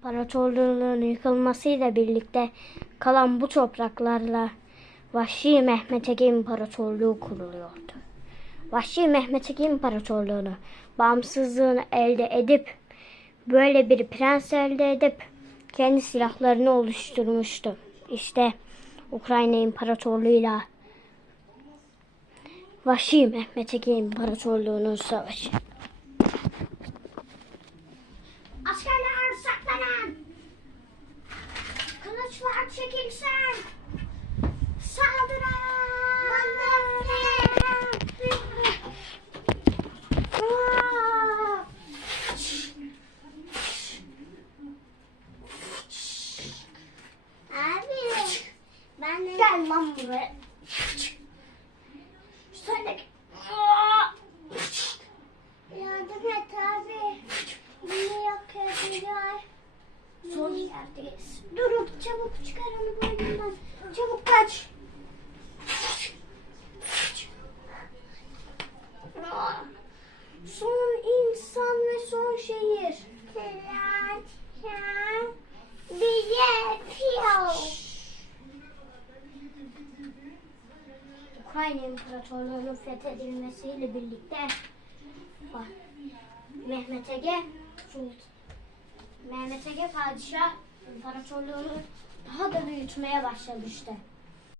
İmparatorluğunun yıkılmasıyla birlikte kalan bu topraklarla Vahşi Mehmet Ege İmparatorluğu kuruluyordu. Vahşi Mehmet Ege İmparatorluğunu bağımsızlığını elde edip böyle bir prens elde edip kendi silahlarını oluşturmuştu. İşte Ukrayna İmparatorluğu'yla Vahşi Mehmet Ege İmparatorluğu'nun savaşı. Çekilsin. Saldırın. Abi ben de Gel lan buraya. Sen yerdeyiz. Durun çabuk çıkar onu boynundan. Çabuk kaç. Son insan ve son şehir. Bir yapıyor. Ukrayna İmparatorluğu'nun fethedilmesiyle birlikte Mehmet Ege Sultan Mehmet Ege Padişah İmparatorluğunu daha da büyütmeye başlamıştı.